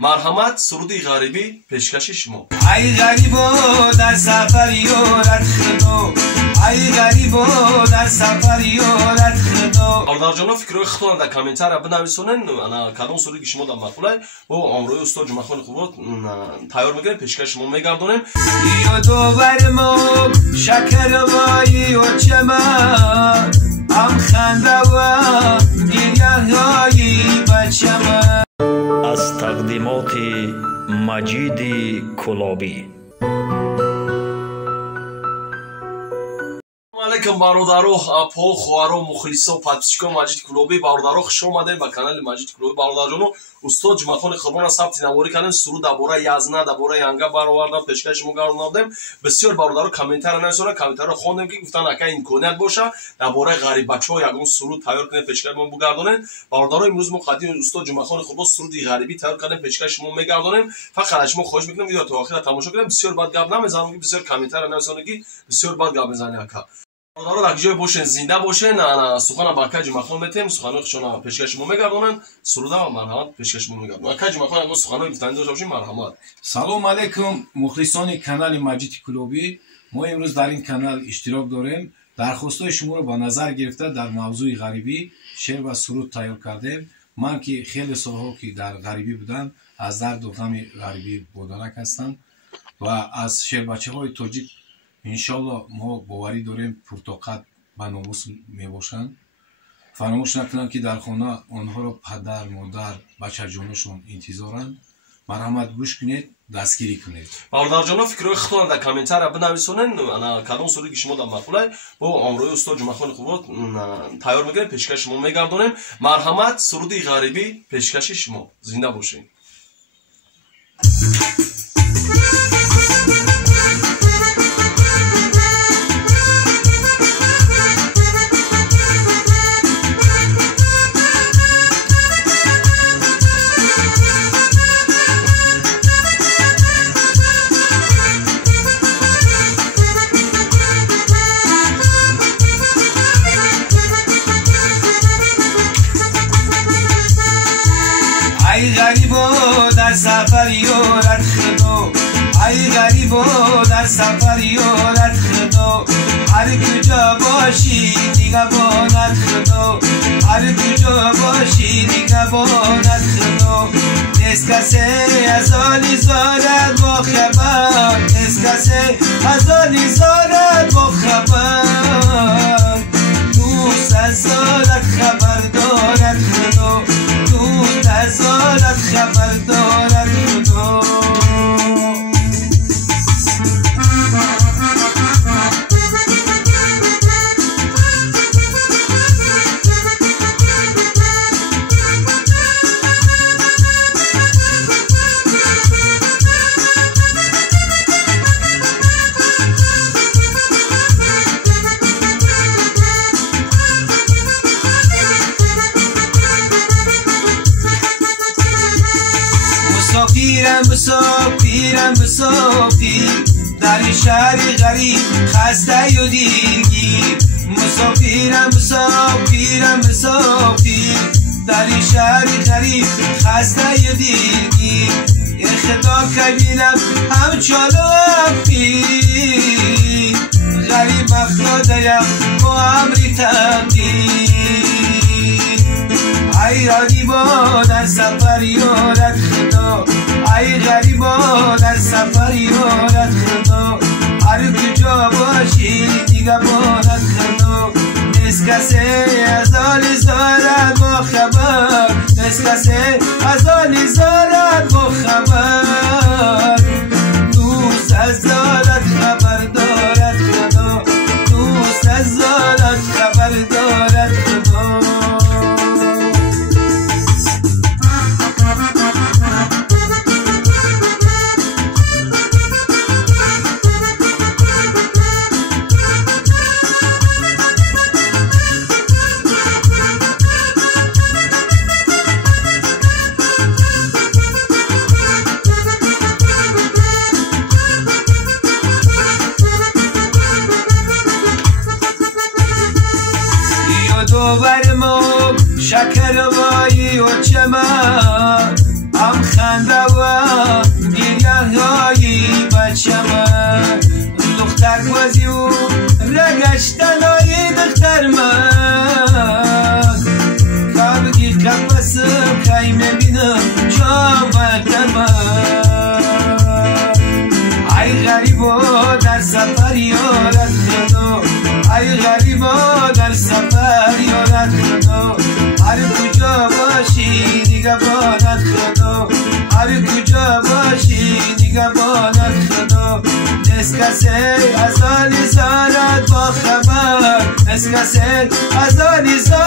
مرحمت سرودی غریبی پیشکش شما. ای غریبو در سفر یارت خدا، ای غریبو در سفر یارت خدا. برادر جان فکرای خودتان در کامنتر بنویسونین انا کدام سروری که شما در مقوله با امروی استاد جمعخان خوبات تیار میگیریم پیشکش شما میگردونیم. یا دوبر ما شکر وای و چمن هم خنده و دیگر های بچه من. از تقدیمات مجید کلابی. علیکم برادرو، اپا خوارو مخلصا و پادپسچیکا مجید کلابی. برادرو خوش اومدین به کانال مجید کلابی. برادر جانو استاد جمعخان خربان ثبت نواری کردن سرود درباره یزنه درباره ینگه برآوردم پیشکش میگردوندم. بسیار برادرو کامنتر نوشتن، کامنتر رو خوندم که گفتن اگه امکانیت باشه درباره غریب بچه‌ها یگون سرود تیار کنین پیشکش ما بگردونن. برادرو امروز مقدم استاد جمعخان خربان سرودی غریبی تیار کردن پیشکش ما میگردونیم. فقط از شما خواهش میکنم ویدیو تا آخر تماشا کنید. بسیار بد گپ نمیزنم، بسیار کامنتر نوشتن که بسیار بد گپ میزنه اکا. برادرها در جای باشین، زنده باشین. سخن با اکا جمعخان میتیم، سخنای خودشون پیشکش ما میگردونن. سروده و مرحمت پیشکش ما میگردونن. اکا جمعخان ما سخنای گفتنی داشته باشیم. مرحمت. سلام علیکم مخلصان کانال مجید کلابی. ما امروز در این کانال اشتراک داریم. درخواستای شما رو با نظر گرفته در موضوع غریبی شعر و سرود تیار کردیم. من که خیلی سالها که در غریبی بودم، از درد و غم غریبی بودنک هستم و از شعر بچه‌های تاجیک انشالله ما باوری داریم پرتقد به ناموس میباشند. فراموش نکنند که در خانه آنها را پدر مادر بچه جانشون انتظارند. مرحمت گوش کنید، دستگیری کنید. برادر جان فکرای خودتان در کامنتر بنویسونین انا کدام سروری که شما در مقوله با امروی استاد جمعخان خوبات تیار میگیریم پیشکش شما میگردونیم. مرحمت سرودی غریبی پیشکش شما. زنده باشین. ای غریبو در سفر یارت خدا، ای غریبو در سفر یارت خدا. هر کجا باشی نگهبانت خدا، هر کجا باشی نگهبانت خدا. نیست کسی از آلی زارت با خبر، نیست کسی از آلی زارت با خبر. دوست از زارت خبر دارد خدا، دوست از زارت خبر دارد خدا. مسافرم مسافر در شهر غریب خسته و دیرگیر. مسافرم مسافر در شهر غریب خسته و دیرگیر. خدا کبیرم هم چالو هم پیر، غریب افتادم با امری تقدیر. ای غریبا در سفر یارت خدا، ای غریبا در سفر یارت خدا. هر کجا باشی نگهبانت خدا. نیست کسی از آل زارت با خبر، نیست کسی از آل زارت با خبر. دوست از زارت خبر دارد خدا، دوست از زارت خبر دارد خدا. و گریه های بچه من دختر بازی و رگشتن های دختر من که بگی قفصم خیمه بینم جا وقت من ای غریبا در سفر یارت خدا ای غریبا در سفر یارت خدا هر کجا باشی دیگه بادت خدا هر کجا باشی دیگه بادت خدا نس کسی از آلی زارت با خبر نس کسی از آلی زارت